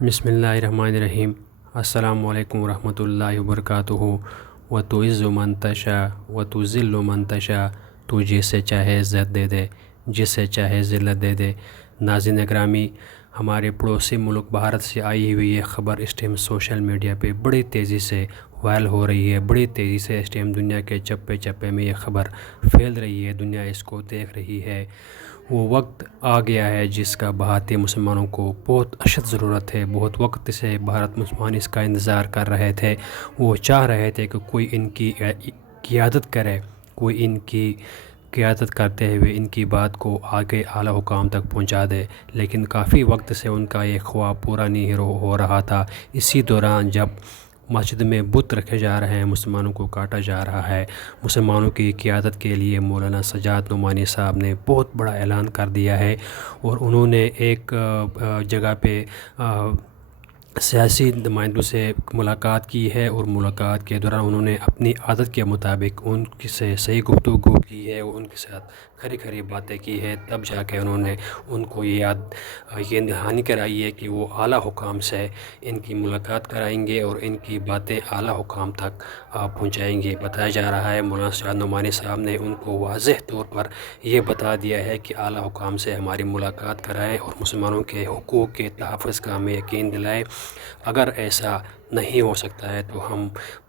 بسم اللہ الرحمن الرحیم۔ السلام علیکم ورحمۃ اللہ وبرکاتہ۔ وتعز من تشاء وتذل من تشاء، تو جسے چاہے عزت دے دے، جسے چاہے ذلت دے دے۔ ناظرین گرامی، ہمارے پڑوسی ملک بھارت سے آئی ہوئی یہ خبر اس ٹائم سوشل میڈیا پہ بڑی تیزی سے وائرل ہو رہی ہے، بڑی تیزی سے اس ٹائم دنیا کے چپے چپے میں یہ خبر پھیل رہی ہے، دنیا اس کو دیکھ رہی ہے۔ وہ وقت آ گیا ہے جس کا بھارتی مسلمانوں کو بہت اشد ضرورت ہے، بہت وقت سے بھارت مسلمان اس کا انتظار کر رہے تھے۔ وہ چاہ رہے تھے کہ کوئی ان کی قیادت کرے، کوئی ان کی قیادت کرتے ہوئے ان کی بات کو آگے اعلیٰ حکام تک پہنچا دے، لیکن کافی وقت سے ان کا یہ خواب پورا نہیں ہو رہا تھا۔ اسی دوران جب مسجد میں بت رکھے جا رہے ہیں، مسلمانوں کو کاٹا جا رہا ہے، مسلمانوں کی قیادت کے لیے مولانا سجاد نعمانی صاحب نے بہت بڑا اعلان کر دیا ہے، اور انہوں نے ایک جگہ پہ سیاسی نمائندوں سے ملاقات کی ہے، اور ملاقات کے دوران انہوں نے اپنی عادت کے مطابق ان سے صحیح گفتگو کی ہے، اور ان کے ساتھ کھری کھری باتیں کی ہے، تب جا کے انہوں نے ان کو یہ دہانی کرائی ہے کہ وہ اعلیٰ حکام سے ان کی ملاقات کرائیں گے اور ان کی باتیں اعلیٰ حکام تک پہنچائیں گے۔ بتایا جا رہا ہے مولانا سجاد نعمانی صاحب نے ان کو واضح طور پر یہ بتا دیا ہے کہ اعلیٰ حکام سے ہماری ملاقات کرائیں اور مسلمانوں کے حقوق کے تحفظ کا ہمیں یقین دلائیں۔ اگر ایسا نہیں ہو سکتا ہے تو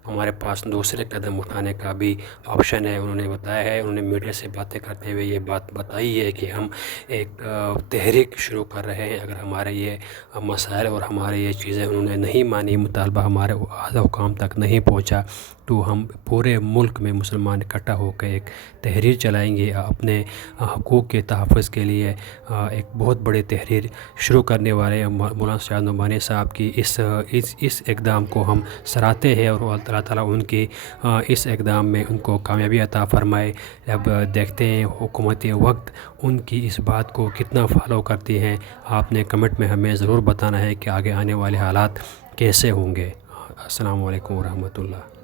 ہمارے پاس دوسرے قدم اٹھانے کا بھی آپشن ہے، انہوں نے بتایا ہے۔ انہوں نے میڈیا سے باتیں کرتے ہوئے یہ بات بتائی ہے کہ ہم ایک تحریک شروع کر رہے ہیں، اگر ہمارے یہ مسائل اور ہمارے یہ چیزیں انہوں نے نہیں مانی، مطالبہ ہمارے اعلیٰ حکام تک نہیں پہنچا، تو ہم پورے ملک میں مسلمان اکٹھا ہو کے ایک تحریر چلائیں گے، اپنے حقوق کے تحفظ کے لیے ایک بہت بڑی تحریر شروع کرنے والے مولانا سجاد نعمانی صاحب کی اس اقدام کو ہم سراہتے ہیں، اور اللہ تعالیٰ ان کی اس اقدام میں ان کو کامیابی عطا فرمائے۔ اب دیکھتے ہیں حکومت وقت ان کی اس بات کو کتنا فالو کرتی ہیں۔ آپ نے کمنٹ میں ہمیں ضرور بتانا ہے کہ آگے آنے والے حالات کیسے ہوں گے۔ السلام علیکم ورحمۃ اللہ۔